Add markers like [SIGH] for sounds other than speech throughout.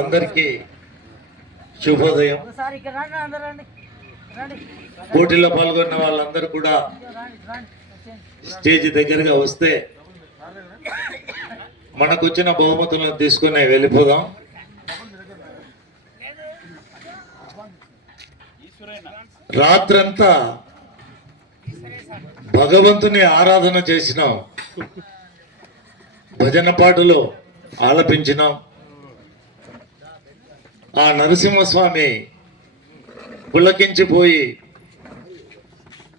అందరికీ శుభోదయం. పోటీలో పాల్గొన్న వాళ్ళందరూ కూడా. స్టేజ్ దగ్గరగా వస్తే మనకు వచ్చిన బహుమతులను తీసుకుని వెళ్ళిపోదాం. రాత్రంతా భగవంతుని ఆరాధన చేసినాం. భజన పాటలు ఆలపించినాం. ఆ నరసింహస్వామి పులకించిపోయి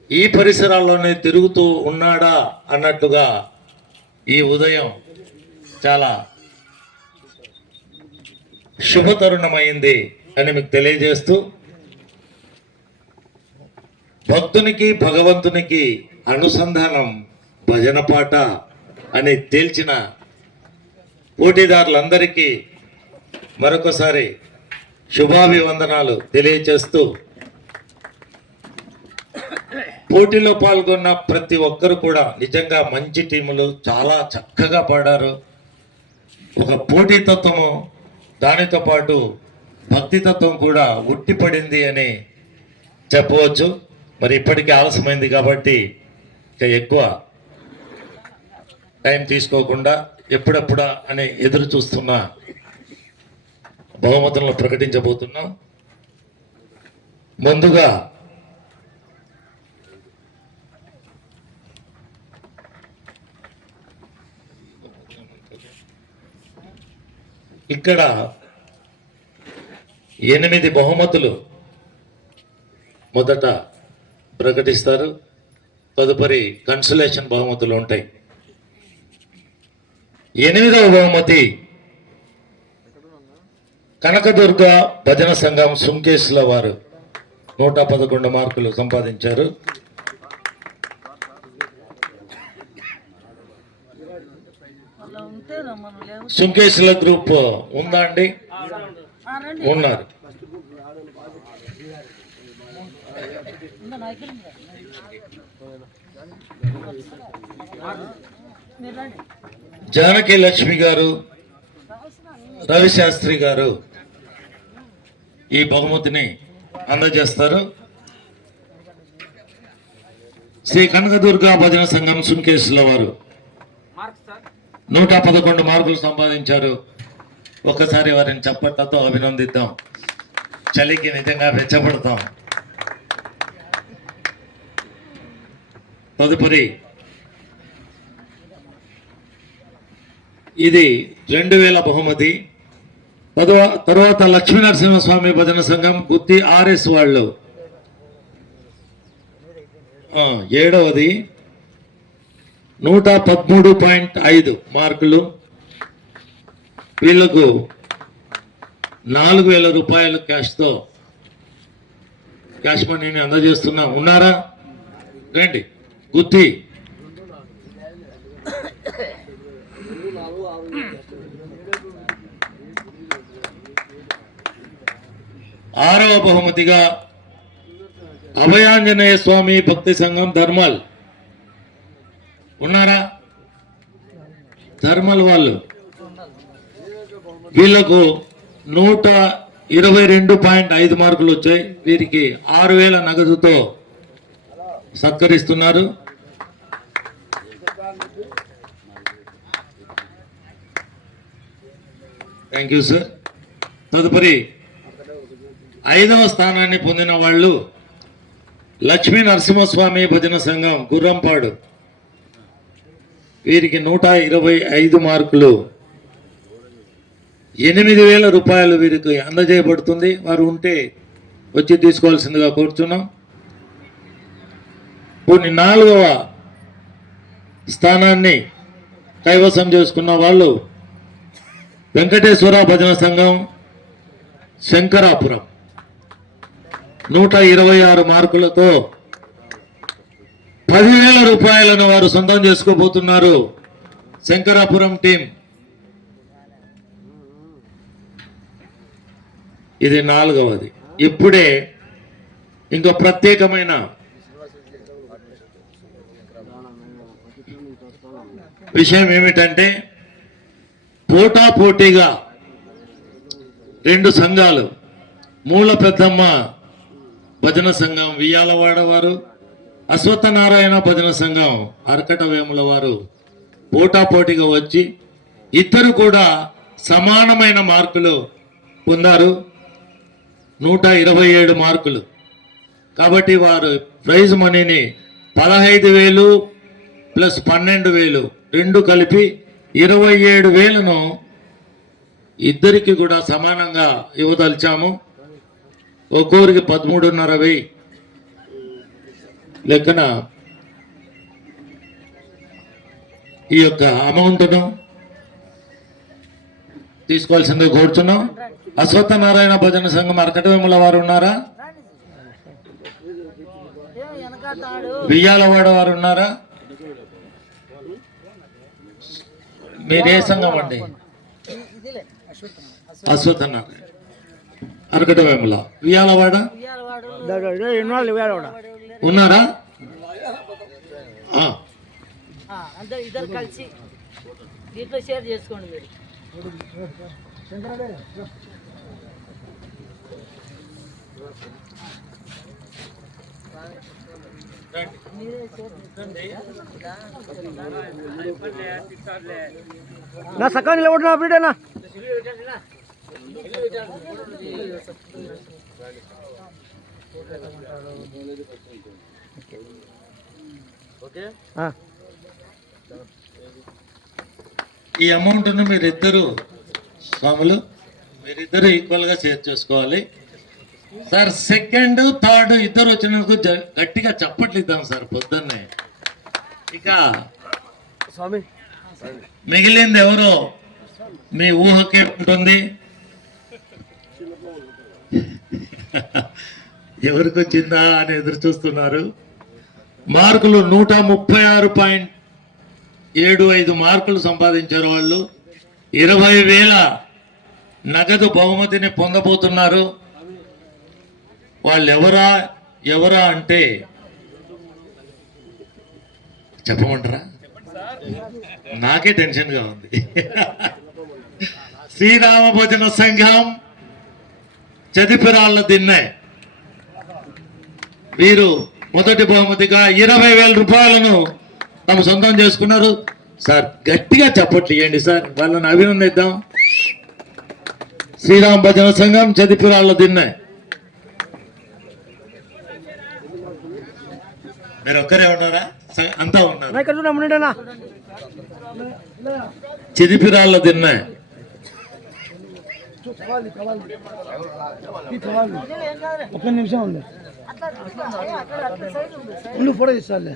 ఈ పరిసరాల్లోనే తిరుగుతూ ఉన్నాడా అన్నట్టుగా ఈ ఉదయం చాలా శుభతరుణమైంది అని మీకు తెలియజేస్తూ భక్తునికి భగవంతునికి అనుసంధానం భజన పాట అని తేల్చిన పోటీదారులందరికీ మరొకసారి శుభాభివందనాలు తెలియజేస్తూ పోటీలో పాల్గొన్న ప్రతి ఒక్కరు కూడా నిజంగా మంచి టీములు చాలా చక్కగా పాడారు. ఒక పోటీతత్వము దానితో పాటు భక్తితత్వం కూడా ఉట్టిపడింది అని చెప్పవచ్చు. మరి ఇప్పటికీ ఆలస్యమైంది కాబట్టి ఇక ఎక్కువ టైం తీసుకోకుండా ఎప్పుడెప్పుడా అని ఎదురు చూస్తున్నా బహుమతులను ప్రకటించబోతున్నాం ముందుగా ఇక్కడ ఎనిమిది బహుమతులు మొదట ప్రకటిస్తారు. తదుపరి కన్సలేషన్ బహుమతులు ఉంటాయి. ఎనిమిదవ బహుమతి కనకదుర్గ భజన సంఘం సుంకేశ్ల వారు నూట పదకొండు మార్కులు సంపాదించారు. సుంకేశ్ల గ్రూప్ ఉందా అండి? ఉన్నారు. జానకి లక్ష్మి గారు రవిశాస్త్రి గారు ఈ బహుమతిని అందజేస్తారు. శ్రీ కనకదుర్గ భజన సంఘం సుంకేశ్ల వారు నూట పదకొండు మార్కులు సంపాదించారు. ఒక్కసారి వారిని చప్పట్లతో అభినందిద్దాం. చలికి నిజంగా వెచ్చబడతాం తదుపరి ఇది రెండు వేల బహుమతి తర్వాత లక్ష్మీ నరసింహస్వామి భజన సంఘం గుత్తి ఆర్ఎస్ వాళ్ళు. ఏడవది. నూట పదమూడు పాయింట్ ఐదు మార్కులు. వీళ్ళకు నాలుగు వేల రూపాయల క్యాష్తో క్యాష్ మనీని అందజేస్తున్నా. ఉన్నారా? రండి. గుత్తి. ఆరవ బహుమతిగా అభయాంజనేయ స్వామి భక్తి సంఘం ధర్మల్. ఉన్నారా? ధర్మల్ వాళ్ళు. వీళ్ళకు నూట ఇరవై రెండు పాయింట్ ఐదు మార్కులు వచ్చాయి. వీరికి ఆరు వేల నగదుతో సత్కరిస్తున్నారు. థ్యాంక్ యూ సార్ తదుపరి ఐదవ స్థానాన్ని పొందిన వాళ్ళు లక్ష్మీ నరసింహస్వామి భజన సంఘం గుర్రంపాడు. వీరికి నూట ఇరవై ఐదు మార్కులు. ఎనిమిది వేల రూపాయలు వీరికి అందజేయబడుతుంది. వారు ఉంటే వచ్చి తీసుకోవాల్సిందిగా కోరుచున్నాం. కొన్ని నాలుగవ స్థానాన్ని కైవసం చేసుకున్న వాళ్ళు వెంకటేశ్వర భజన సంఘం శంకరాపురం. నూట ఇరవై ఆరు మార్కులతో పదివేల రూపాయలను వారు సొంతం చేసుకోబోతున్నారు. శంకరాపురం టీం. ఇది నాలుగవది. ఇప్పుడే ఇంకో ప్రత్యేకమైన విషయం ఏమిటంటే పోటా పోటీగా రెండు సంఘాలు మూల పెద్దమ్మ భజన సంఘం వియ్యాలవాడ వారు అశ్వత్థనారాయణ భజన సంఘం అరకట వేముల వారు పోటాపోటీగా వచ్చి ఇద్దరు కూడా సమానమైన మార్కులు పొందారు. నూట ఇరవై ఏడు మార్కులు. కాబట్టి వారు ప్రైజ్ మనీని పదహైదు వేలు ప్లస్ పన్నెండు వేలు రెండు కలిపి ఇరవై ఏడు వేలను ఇద్దరికి కూడా సమానంగా ఇవ్వదలిచాము. ఒక్కొరికి పదమూడున్నర వెయ్యి. లెక్కన ఈ యొక్క అమౌంట్ను తీసుకోవాల్సిందే కోరుచున్నాం. అశ్వత్థనారాయణ భజన సంఘం అరకటవేముల వారు ఉన్నారా? బియ్యాలవాడ వారు ఉన్నారా? మీరే సంఘం అండి? అశ్వత్థ నారాయణ. అరకటవేముల బియ్యాలవాడ ఉయ్యాల వాడు ఉన్నారా ఆ, అంటే ఇద్దరు కలిసి దీంట్లో షేర్ చేసుకోండి మీరు. నా సకాని బిడ్డనా ఆ, ఈ అమౌంట్ను మీరిద్దరు స్వాములు మీరిద్దరు ఈక్వల్గా షేర్ చేసుకోవాలి. సార్ సెకండ్ థర్డ్ ఇద్దరు వచ్చినందుకు గట్టిగా చప్పట్లు ఇద్దాం సార్ పొద్దున్నే. ఇక స్వామి. మిగిలింది ఎవరో మీ ఊహకే ఉంటుంది. [LAUGHS] ఎవరికి వచ్చిందా అని ఎదురు చూస్తున్నారు. మార్కులు నూట ముప్పై ఆరు పాయింట్ ఏడు ఐదు మార్కులు సంపాదించారు వాళ్ళు. ఇరవై వేల నగదు బహుమతిని పొందబోతున్నారు. వాళ్ళు ఎవరా ఎవరా అంటే చెప్పమంటారా? నాకే టెన్షన్గా ఉంది. [LAUGHS] శ్రీరామభోజన సంఘం చదిపిరాళ్ళ దిన్నె. వీరు మొదటి బహుమతిగా ఇరవై వేల రూపాయలను తమ సొంతం చేసుకున్నారు. సార్ గట్టిగా చప్పట్లు ఇవ్వండి సార్. వాళ్ళని అభినందిద్దాం. శ్రీరామ భజన సంఘం చదిపిరాళ్ళ దిన్నె. మీరు ఒక్కరే ఉన్నారా? అంతా ఉన్నారు. చిదిపిరాళ్ళ దిన్నె ఇదిలే, ఏం కాదులే. ఒక్క నిమిషం ఉంది ఉండు ఫోటో తీస్తాలే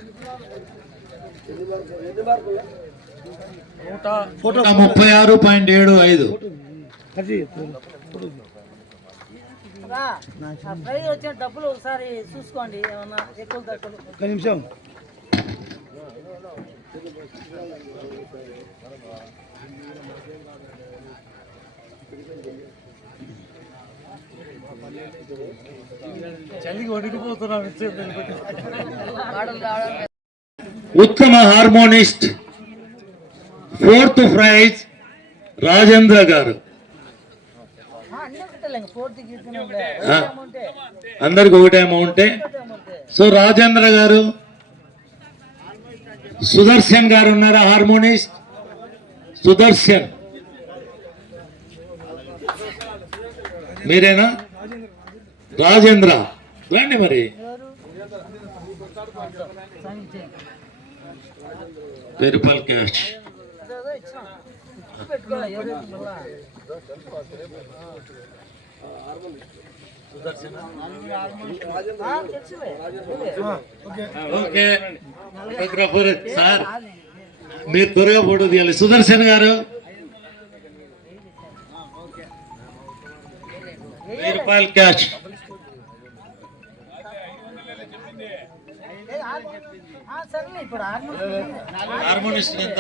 ఫోటో ముప్పై ఆరు పాయింట్ ఏడు ఐదు. వచ్చిన డబ్బులు ఒకసారి చూసుకోండి ఏమన్నా ఎక్కువ తక్కువ ఒక్క నిమిషం. ఉత్తమ హార్మోనిస్ట్ ఫోర్త్ ప్రైజ్ రాజేంద్ర గారు. అందరికి ఒకటే అమౌంటే. సో రాజేంద్ర గారు సుదర్శన్ గారు ఉన్నారా హార్మోనిస్ట్? సుదర్శన్. మీరేనా? రాజేంద్ర. రండి మరి. పెరుపల్ క్యాష్. ఓకే. సార్ మీరు త్వరగా ఫోటో తీయాలి. సుదర్శన్ గారు. వెయ్యి రూపాయలు క్యాష్ హార్మోనిస్ట్ ఎంత?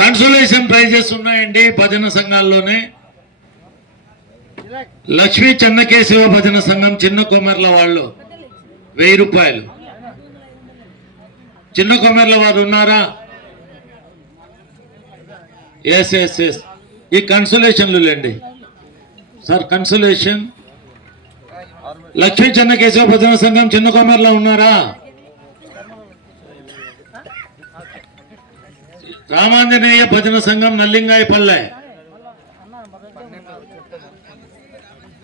కన్సోలేషన్ ప్రైజెస్ ఉన్నాయండి భజన సంఘాల్లోనే. లక్ష్మీ చెన్నకేశవ భజన సంఘం చిన్న కొమెర్ల వాళ్ళు. వెయ్యి రూపాయలు. చిన్న కొమెర్ల వారు ఉన్నారా? ఎస్ ఎస్ ఎస్ ఈ కన్సలేషన్లు లేండి. సార్ కన్సలేషన్ లక్ష్మీ చెన్నకేశవ భజన సంఘం చిన్న కొమెర్ల ఉన్నారా? రామాంజనేయ భజన సంఘం నల్లింగాయపల్లె.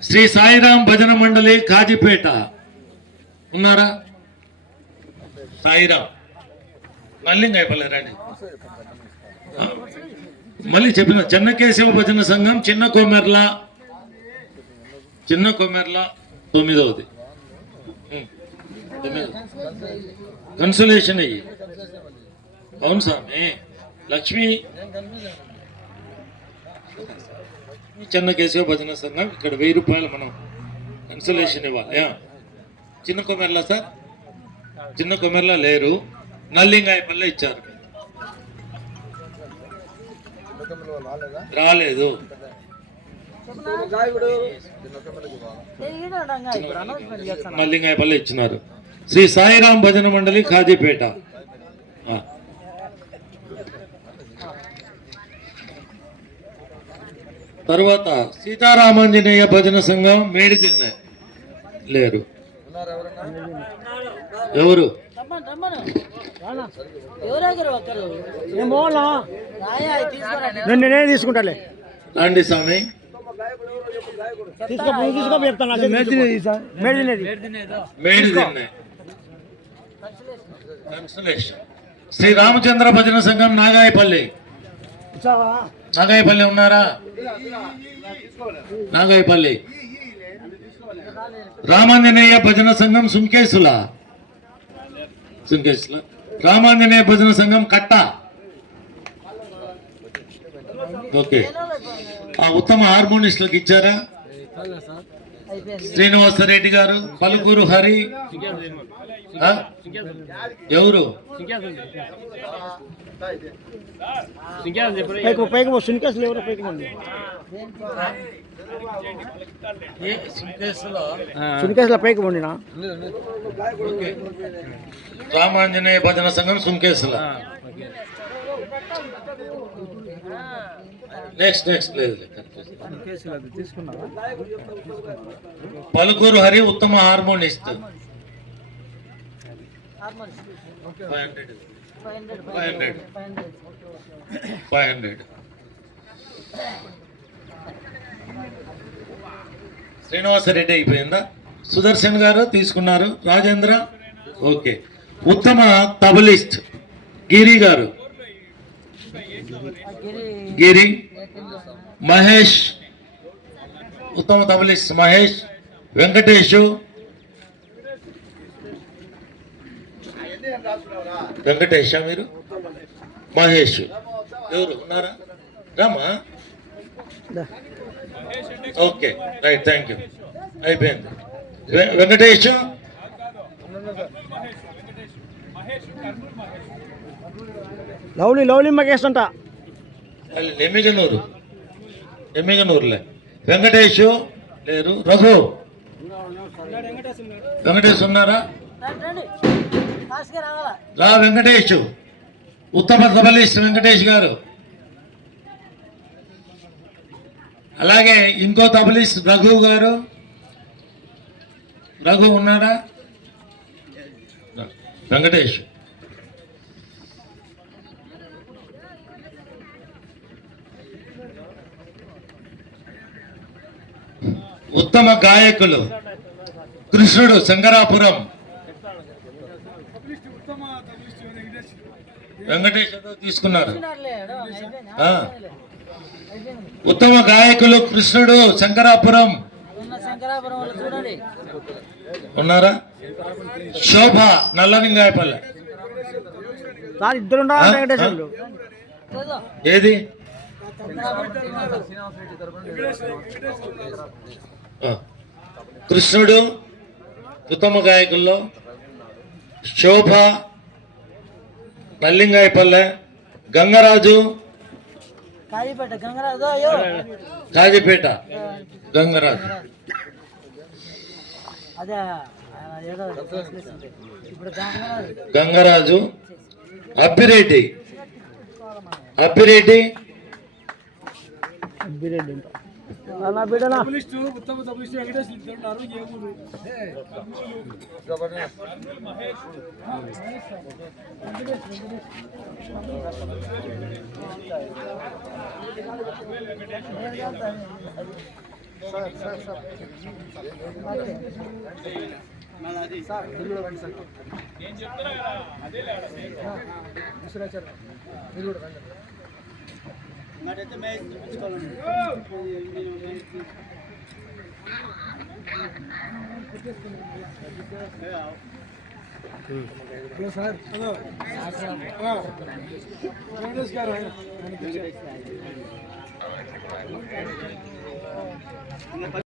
శ్రీ సాయిరాం భజన మండలి కాజీపేట. ఉన్నారా? సాయిరాం. నల్లింగాయపల్లె అయిపోలేరండి మళ్ళీ చెప్పిన చెన్నకేశవ భజన సంఘం చిన్న కొమెర్ల. చిన్న కొమెర్ల తొమ్మిదవది. కన్సలేషన్ అయ్యి. అవును స్వామి లక్ష్మి. చిన్న కేశవ భజన సంఘం ఇక్కడ వెయ్యి రూపాయలు మనం కన్సలేషన్ ఇవ్వాలి. యా. చిన్న కొమెర్ల సార్? చిన్న కొమెర్ల లేరు. నల్లింగాయపల్లె ఇచ్చారు. రాలేదు. నల్లింగాయ పల్లె ఇచ్చినారు. శ్రీ సాయిరాం భజన మండలి ఖాజీపేట. తర్వాత సీతారామాంజనేయ భజన సంఘం మేడిదిన్నె లేరు. ఎవరు? నేను తీసుకుంటాలే. రండి స్వామి. తీసుకో నువ్వు తీసుకో చెప్తాను నాకు మేడినది సార్. మేడినది మేడిదిన్నె కన్సలేషన్. శ్రీ రామచంద్ర భజన సంఘం నాగాయపల్లి. నాగాయపల్లి ఉన్నారా? నాగాయపల్లి రామాంజనేయ భజన సంఘం సుంకేసుల సుంకేసుల రామాంజనేయ భజన సంఘం కట్ట. ఓకే. ఆ ఉత్తమ హార్మోనిస్టులకు ఇచ్చారా? శ్రీనివాసరెడ్డి గారు పలుకూరు హరి? ఎవరు? రామాంజనేయ భజన సంఘం సుంకేసుల. నెక్స్ట్ నెక్స్ట్ లేదు పలుకూరు హరి ఉత్తమ హార్మోనిస్ట్. ఫైవ్ హండ్రెడ్ శ్రీనివాసరెడ్డి అయిపోయిందా? సుదర్శన్ గారు తీసుకున్నారు. రాజేంద్ర? ఓకే. ఉత్తమ తబలిస్ట్. గిరి గారు. గిరి. గిరి. మహేష్ ఉత్తమ తబలిస్ట్ మహేష్ వెంకటేషు వెంకటేష మీరు? మహేష్. ఎవరు? ఉన్నారా? Rama? Okay right thank you అయిపోయింది. వె- వెంకటేష్? లవ్లీ లవ్లీ మగేస్తుంట వాళ్ళు ఎమ్మిగనూరు. ఎమ్మిగనూరులే. వెంకటేష్ లేరు రఘు. వెంకటేష్ ఉన్నారా? రా వెంకటేష్ ఉత్తమ సబలిస్ట్ వెంకటేష్ గారు. అలాగే ఇంకో తబలిస్ రఘు గారు. రఘు ఉన్నారా వెంకటేష్ ఉత్తమ గాయకులు కృష్ణుడు శంకరాపురం వెంకటేష్ తీసుకున్నారు ఉత్తమ గాయకులు కృష్ణుడు శంకరాపురం ఉన్న శంకరాపురం వాళ్ళు చూడండి ఉన్నారా శోభ నల్లనింగాయపల్లె సార్ ఇద్దరు ఉండాలి ఆ? వెంకటేశ్వర్లు చూద్దాం నా బిడ్డనా డబ్బులిస్టు ఉత్తమ డబ్బులిస్టు వెంకటేష్ ఇద్దరున్నారు ఏ ఊరు సార్ సార్ సార్ సార్ మీరు కూడా రండి సార్ నేను చెప్తున్నా కదా అదే లేడా మీరు కూడా రండి మరైతే మ్యాచ్ చూపించుకోవాలండి సార్. గారు.